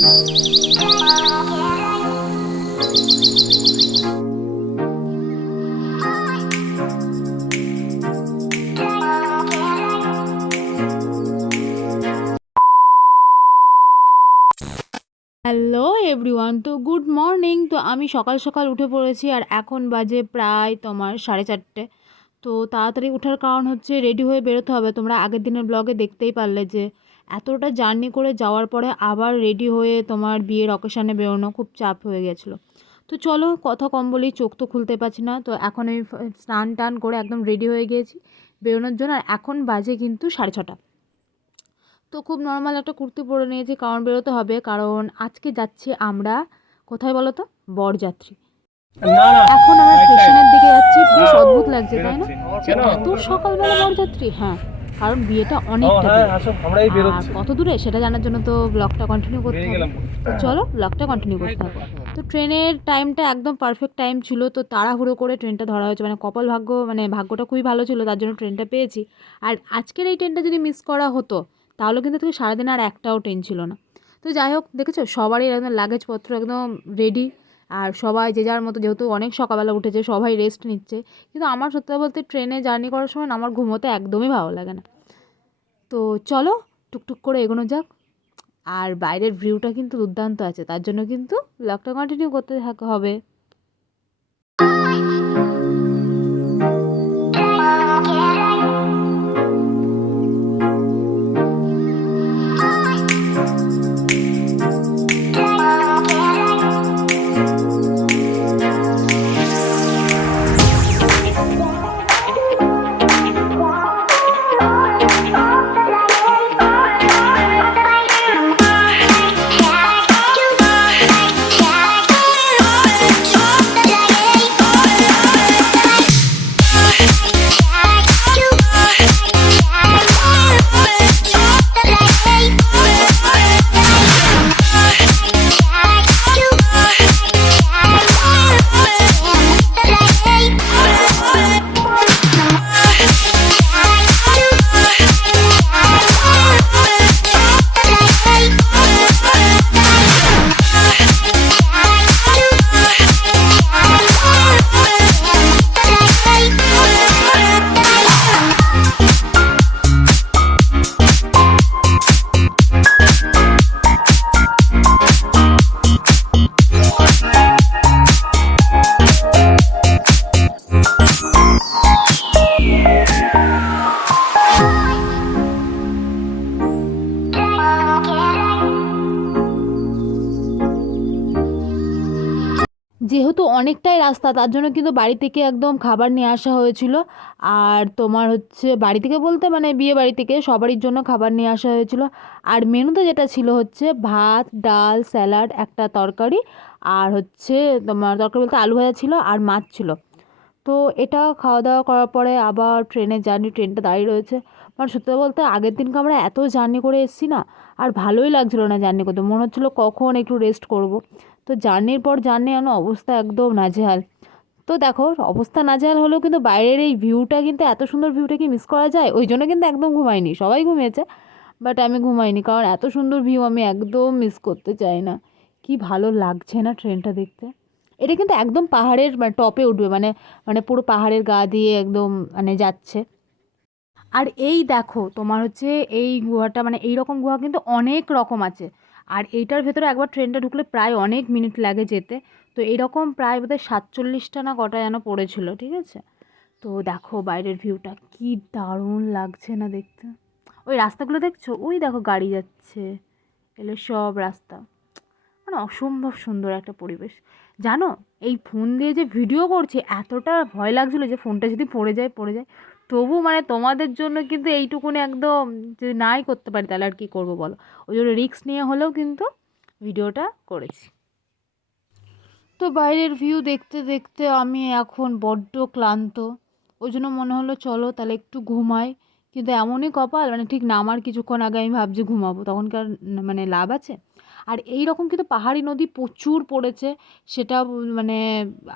Hello everyone, তো good morning. তো আমি সকাল সকাল উঠে পড়েছি আর এখন বাজে প্রায় তোমার 4:30। তো তাড়াতাড়ি ওঠার কারণ হচ্ছে রেডি হয়ে বেরোতে হবে। তোমরা আগের দিনের ব্লগে দেখতেই পারলে যে এতটা জার্নি করে যাওয়ার পরে আবার রেডি হয়ে তোমার বিয়ের অকেশানে বেরোনো খুব চাপ হয়ে গেছিলো। তো চলো, কথা কম বলি, চোখ তো খুলতে পারছি না। তো এখন আমি স্নান টান করে একদম রেডি হয়ে গিয়েছি বেরোনোর জন্য। আর এখন বাজে কিন্তু 6:30। তো খুব নর্মাল একটা কুর্তি পরে নিয়েছি, কারণ বেরোতে হবে। কারণ আজকে যাচ্ছি আমরা কোথায় বলো তো? বরযাত্রী। এখন আমরা স্টেশনের দিকে যাচ্ছি। বেশ অদ্ভুত লাগছে তাই না, যে এত সকালবেলা বরযাত্রী? হ্যাঁ, কারণ বিয়েটা অনেকটা দূরে। আর কত দূরে সেটা জানার জন্য তো ব্লগটা কন্টিনিউ করতে হবে। তো চলো ব্লগটা কন্টিনিউ করতে থাকো। তো ট্রেনের টাইমটা একদম পারফেক্ট টাইম ছিল। তো তাড়াহুড়ো করে ট্রেনটা ধরা হয়েছে, মানে কপাল ভাগ্য, মানে ভাগ্যটা খুবই ভালো ছিল, তার জন্য ট্রেনটা পেয়েছি। আর আজকের এই ট্রেনটা যদি মিস করা হতো তাহলে কিন্তু থেকে সারাদিন আর একটাও ট্রেন ছিল না। তো যাই হোক, দেখেছো সবারই একদম লাগেজপত্র একদম রেডি। আর সবাই যে যার মতো, যেহেতু অনেক সকালবেলা উঠেছে, সবাই রেস্ট নিচ্ছে। কিন্তু আমার সত্যি বলতে ট্রেনে জার্নি করার সময় না আমার ঘুমোতে একদমই ভালো লাগে না। তো চলো টুকটুক করে এগোনো যাক। আর বাইরের ভিউটা কিন্তু দুর্দান্ত আছে, তার জন্য কিন্তু ব্লগটা কন্টিনিউ করতে হবে। যেহেতু অনেকটাই রাস্তা, তার জন্য কিন্তু বাড়ি থেকে একদম খাবার নিয়ে আসা হয়েছিল। আর তোমার হচ্ছে বাড়ি থেকে বলতে মানে বিয়ে বাড়ি থেকে সবারই জন্য খাবার নিয়ে আসা হয়েছিল। আর মেনুতে যেটা ছিল হচ্ছে ভাত, ডাল, স্যালাড, একটা তরকারি, আর হচ্ছে তোমার তরকারি বলতে আলু ভাজা ছিল আর মাছ ছিল। তো এটা খাওয়া দাওয়া করার পরে আবার ট্রেনের জার্নি, ট্রেনটা দাঁড়িয়ে রয়েছে। মানে সত্যি বলতে আগের দিনকে আমরা এত জার্নি করে এসেছি না, আর ভালোই লাগছিলো না জার্নি করতে, মনে হচ্ছিলো কখন একটু রেস্ট করব। তো জার্নির পর জার্নি আমার অবস্থা একদম নাজেহাল। তো দেখো, অবস্থা নাজেহাল হলেও কিন্তু বাইরের এই ভিউটা, কিন্তু এত সুন্দর ভিউটা কি মিস করা যায়? ওই জন্য কিন্তু একদম ঘুমাইনি, সবাই ঘুমিয়েছে বাট আমি ঘুমাইনি, কারণ এত সুন্দর ভিউ আমি একদম মিস করতে চাই না। কি ভালো লাগছে না ট্রেনটা দেখতে। এটা কিন্তু একদম পাহাড়ের মানে টপে উঠবে, মানে মানে পুরো পাহাড়ের গা দিয়ে একদম মানে যাচ্ছে। আর এই দেখো তোমার হচ্ছে এই গুহাটা, মানে এই রকম গুহা কিন্তু অনেক রকম আছে। আর এইটার ভেতরে একবার ট্রেনটা ঢুকলে প্রায় অনেক মিনিট লাগে যেতে। তো এরকম প্রায় বোধহয় 47টা না কটা যেন পড়েছিল, ঠিক আছে। তো দেখো বাইরের ভিউটা কি দারুণ লাগছে না দেখতে। ওই রাস্তাগুলো দেখছো, ওই দেখো গাড়ি যাচ্ছে, এগুলো সব রাস্তা। মানে অসম্ভব সুন্দর একটা পরিবেশ। জানো, এই ফোন দিয়ে যে ভিডিও করছি এতটা ভয় লাগছিলো যে ফোনটা যদি পড়ে যায়। তবু মানে তোমাদের জন্য কিন্তু এইটুকুনি একদম, যদি নাই করতে পারি তাহলে আর কী করবো বলো। ওই জন্য রিস্ক নিয়ে হলেও কিন্তু ভিডিওটা করেছি। তো বাইরের ভিউ দেখতে দেখতে আমি এখন বড্ড ক্লান্ত। ওই জন্য মনে হলো চলো তাহলে একটু ঘুমাই। কিন্তু এমনই কপাল, মানে ঠিক নামার কিছুক্ষণ আগে আমি ভাবছি ঘুমাবো, তখন কি আর মানে লাভ আছে? আর এই রকম কিন্তু পাহাড়ি নদী প্রচুর পড়েছে। সেটা মানে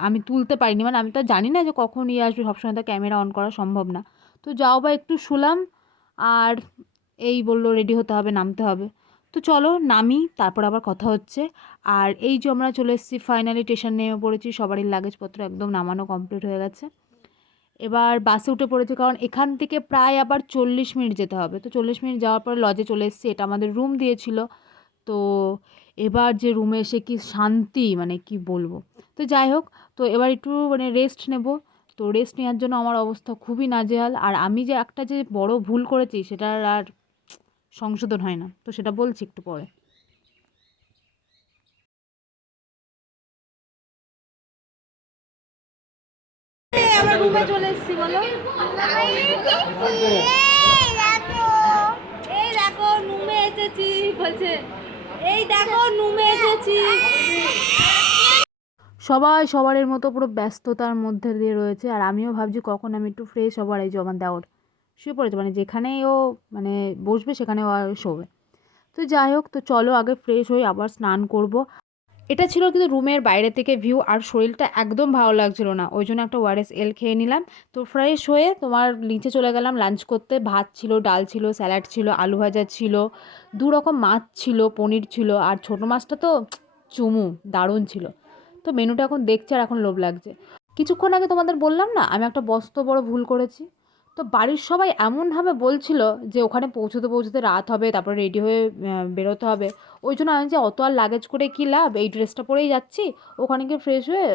আমি তুলতে পারিনি, মানে আমি তো আর জানি না যে কখন আসবে, সবসময় তো ক্যামেরা অন করা সম্ভব না। তো যাও বা একটু শুলাম। আর এই বললো রেডি হতে হবে, নামতে হবে। তো চলো নামি, তারপর আবার কথা হচ্ছে। আর এই যে আমরা চলে এসেছি, ফাইনালি স্টেশন নেমে পড়েছি, সবারই লাগেজপত্র একদম নামানো কমপ্লিট হয়ে গেছে। এবার বাসে উঠে পড়েছি, কারণ এখান থেকে প্রায় আবার 40 মিনিট যেতে হবে। তো 40 মিনিট যাওয়ার পরে লজে চলে এসেছি, এটা আমাদের রুম দিয়েছিল। তো এবার যে রুমে এসে কি শান্তি, মানে কি বলবো। তো যাই হোক, তো এবার একটু মানে রেস্ট নেব। তো রেস্ট নেওয়ার জন্য আমার অবস্থা খুবই নাজেহাল। আর আমি যে একটা যে বড় ভুল করেছি সেটার আর সংশোধন হয় না, তো সেটা বলছি একটু পরে। আমার রুমে চলে এসেছি, বলো। এই দেখো রুমে এসেছি বলছে, এই দেখো রুমে এসেছি। সবাই সবারের মতো পুরো ব্যস্ততার মধ্যে দিয়ে রয়েছে, আর আমিও ভাবছি কখন আমি একটু ফ্রেশ হবার। এই যে আমার দেওর শুয়ে পড়েছে, মানে যেখানেই ও মানে বসবে সেখানে ও শোবে। তো যাই হোক, তো চলো আগে ফ্রেশ হই, আবার স্নান করব। এটা ছিল কিন্তু রুমের বাইরে থেকে ভিউ, আর শরীরটা একদম ভালো লাগছিল না, ওই জন্য একটা ORS খেয়ে নিলাম। তো ফ্রেশ হয়ে তোমার নিচে চলে গেলাম লাঞ্চ করতে। ভাত ছিল, ডাল ছিল, স্যালাড ছিল, আলু ভাজা ছিল, 2 রকম মাছ ছিল, পনির ছিল, আর ছোটো মাছটা তো চুমু দারুণ ছিল। তো মেনুটা এখন দেখছি আর এখন লোভ লাগছে। কিছুক্ষণ আগে তোমাদের বললাম না আমি একটা বস্ত বড় ভুল করেছি। তো বাড়ির সবাই এমনভাবে বলছিল যে ওখানে পৌঁছতে পৌঁছতে রাত হবে, তারপরে রেডি হয়ে বেরোতে হবে। ওই জন্য আমি যে অত আর লাগেজ করে কী লাভ, এই ড্রেসটা পরেই যাচ্ছি, ওখানে গিয়ে ফ্রেশ হয়ে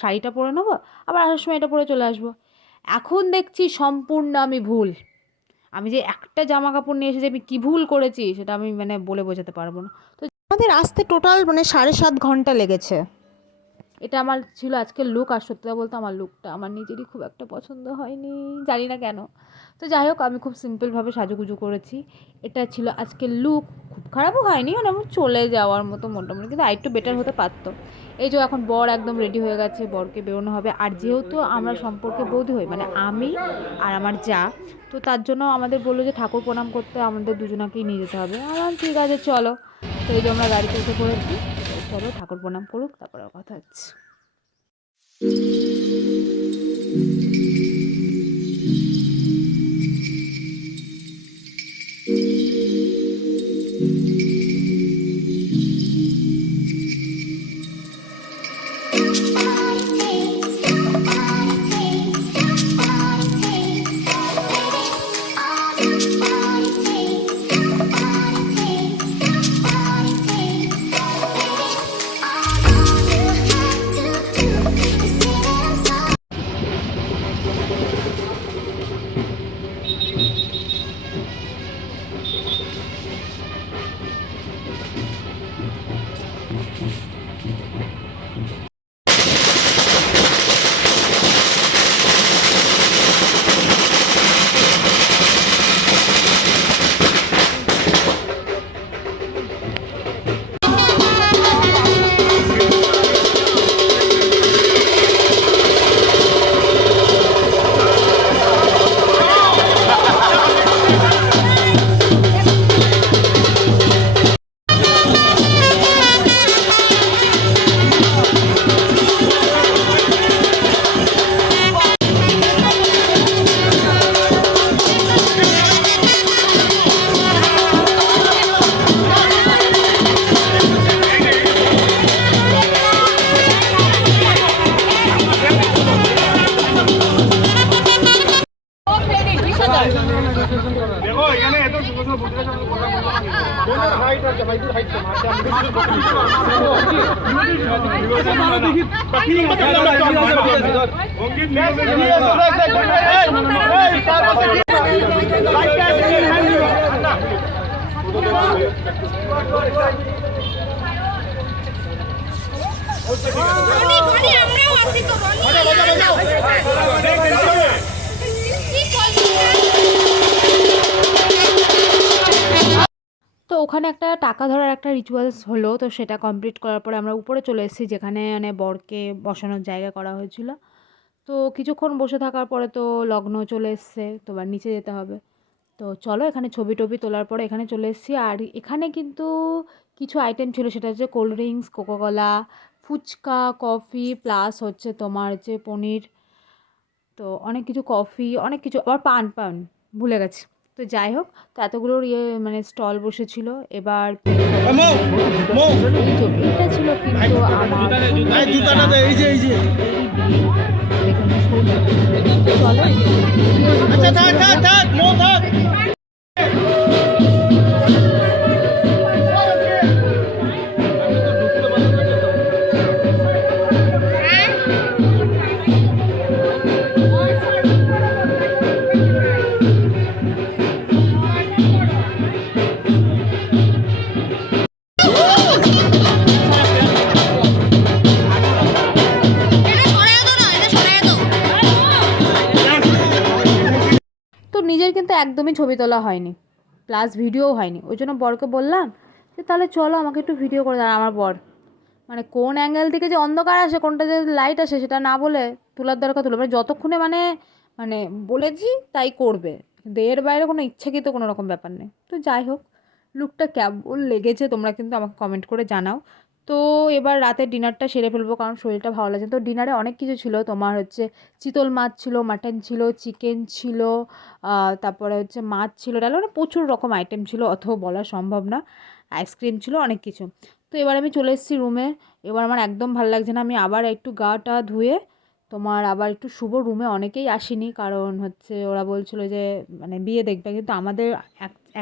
শাড়িটা পরে নেবো, আবার আসার সময় এটা পরে চলে আসবো। এখন দেখছি সম্পূর্ণ আমি ভুল। আমি যে একটা জামা কাপড় নিয়ে এসে যে আমি কী ভুল করেছি সেটা আমি মানে বলে বোঝাতে পারবো না। তো আমাদের আসতে টোটাল মানে 7.5 ঘন্টা লেগেছে। এটা আমার ছিল আজকের লুক। আর সত্যি কথা বলতে আমার লুকটা আমার নিজেরই খুব একটা পছন্দ হয়নি, জানি না কেন। তো যাই হোক, আমি খুব সিম্পলভাবে সাজুগুজু করেছি। এটা ছিল আজকের লুক। খুব খারাপও হয়নি, মানে আমার চলে যাওয়ার মতো মোটামুটি, কিন্তু আরেকটু বেটার হতে পারতো। এই যে এখন বর একদম রেডি হয়ে গেছে, বরকে বেরোনো হবে। আর যেহেতু আমরা সম্পর্কে বৌদি হই, মানে আমি আর আমার যা, তো তার জন্য আমাদের বললো যে ঠাকুর প্রণাম করতে আমাদের দুজনাকেই নিয়ে যেতে হবে। আমার ঠিক আছে চলো। তো এই যে আমরা গাড়িতে উঠে পড়েছি, তো চলো ঠাকুর প্রণাম করুক, তারপরে কথা হচ্ছে। দেখো এখানে এত সুন্দর সুন্দর বুদ্ধি আছে কথা বলবো না হাইট আছে ভাই হাইট তো মারতে আমি দেখি ঠিক আছে অঙ্কিত নিয়ে এই তার পাশে লাইট আছে হ্যান্ড নিও না গাড়ি আমরাও আসি তো তো ওখানে একটা টাকা ধরার একটা রিচুয়ালস হলো, তো সেটা কমপ্লিট করার পরে আমরা উপরে চলে এসেছি, যেখানে মানে বরকে বসানোর জায়গা করা হয়েছিল। তো কিছুক্ষণ বসে থাকার পরে তো লগ্ন চলে এসছে, তো এবার নিচে যেতে হবে। তো চলো, এখানে ছবি টবি তোলার পরে এখানে চলে এসেছি। আর এখানে কিন্তু কিছু আইটেম ছিল, সেটা হচ্ছে cold drinks, Coca Cola, fuchka, coffee, plus হচ্ছে তোমার হচ্ছে পনির, তো অনেক কিছু, কফি, অনেক কিছু, আবার পান পান ভুলে গেছি। তো যাই হোক, তো এতগুলোর মানে স্টল বসেছিল। এবার এই যে এটা ছিল কিন্তু আমার এই যে এখানে চলো আচ্ছা থাক মো থাক এটা সরায় দাও না, এটা সরায় দাও। তো নিজের কিন্তু একদমই ছবি তোলা হয়নি, প্লাস ভিডিও হয়নি। ওই জন্য বরকে বললাম যে তাহলে চলো আমাকে একটু ভিডিও করে দাও। আমার বর মানে কোন অ্যাঙ্গেল থেকে যে অন্ধকার আসে, কোনটা যে লাইট আসে সেটা না বলে তোলার দরকার তুলো, মানে যতক্ষণে মানে মানে বলেছি তাই করবে, কিন্তু এর বাইরে কোনো ইচ্ছাকৃত কোনো রকম ব্যাপার নেই। তো যাই হোক, লুকটা কেমন লেগেছে তোমরা কিন্তু আমাকে কমেন্ট করে জানাও। তো এবার রাতের ডিনারটা সেরে ফেলবো, কারণ শরীরটা ভালো লাগছে। তো ডিনারে অনেক কিছু ছিল, তোমার হচ্ছে চিতল মাছ ছিল, মাটন ছিল, চিকেন ছিল, তারপরে হচ্ছে মাছ ছিল, ডাল, মানে প্রচুর রকম আইটেম ছিল, অত বলা সম্ভব না। আইসক্রিম ছিল, অনেক কিছু। তো এবার আমি চলে এসেছি রুমে। এবার আমার একদম ভালো লাগছে না, আমি আবার একটু গাটা ধুয়ে তোমার আবার একটু শুভ। রুমে অনেকেই আসেনি, কারণ হচ্ছে ওরা বলছিল যে মানে বিয়ে দেখবে, কিন্তু আমাদের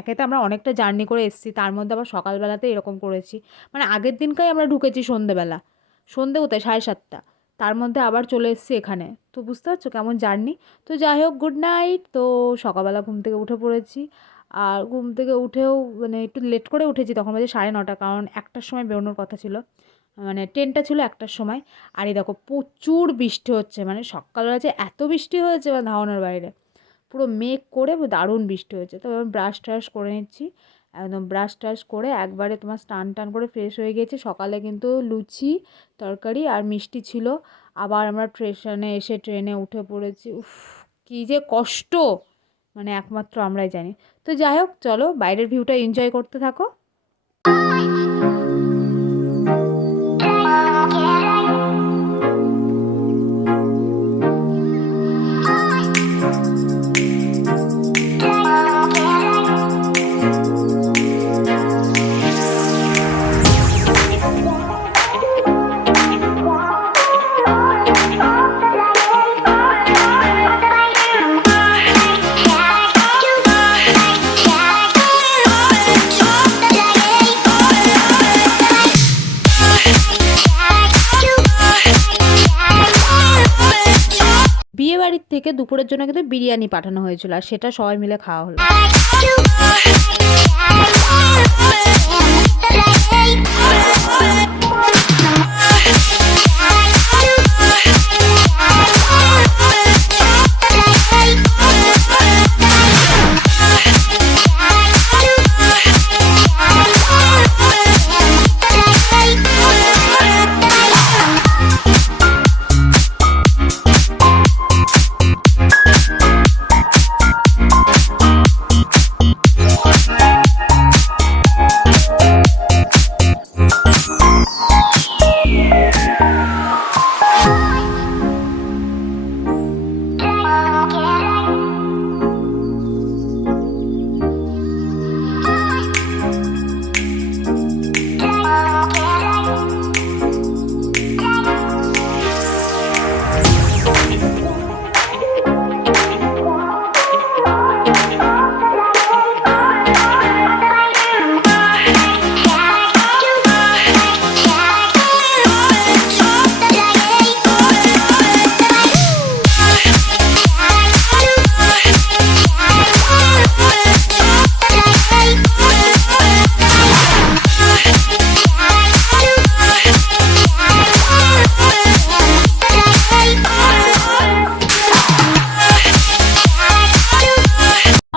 একে তো আমরা অনেকটা জার্নি করে এসেছি, তার মধ্যে আবার সকালবেলাতে এরকম করেছি, মানে আগের দিনকাই আমরা ঢুকেছি সন্ধেবেলা, সন্ধে কোথায় 7:30, তার মধ্যে আবার চলে এসেছি এখানে। তো বুঝতে পারছো কেমন জার্নি। তো যাই হোক, গুড নাইট। তো সকালবেলা ঘুম থেকে উঠে পড়েছি, আর ঘুম থেকে উঠেও মানে একটু লেট করে উঠেছি, তখন বাজে 9:30, কারণ 1টার সময় বেরোনোর কথা ছিল, মানে ট্রেনটা ছিল 1টার সময়। আর এই দেখো প্রচুর বৃষ্টি হচ্ছে, মানে সকালবেলা যে এত বৃষ্টি হয়েছে বা ধারণার বাইরে, পুরো মেঘ করে দারুণ বৃষ্টি হয়েছে। তো এবার ব্রাশ ট্রাশ করে নিচ্ছি, একদম ব্রাশ ট্রাশ করে একবারে তোমার স্নান টান করে ফ্রেশ হয়ে গিয়েছি। সকালে কিন্তু লুচি তরকারি আর মিষ্টি ছিল। আবার আমরা স্টেশনে এসে ট্রেনে উঠে পড়েছি। উফ, কী যে কষ্ট, মানে একমাত্র আমরাই জানি। তো যাই হোক, চলো বাইরের ভিউটা এনজয় করতে থাকো। বিয়ে বাড়ির থেকে দুপুরের জন্য কিন্তু বিরিয়ানি পাঠানো হয়েছিল, আর সেটা সবাই মিলে খাওয়া হলো।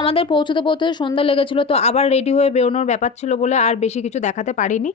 আমাদের পৌঁছতে পৌঁছতে সন্ধ্যা লেগেছিলো, তো আবার রেডি হয়ে বেরোনোর ব্যাপার ছিল বলে আর বেশি কিছু দেখাতে পারিনি।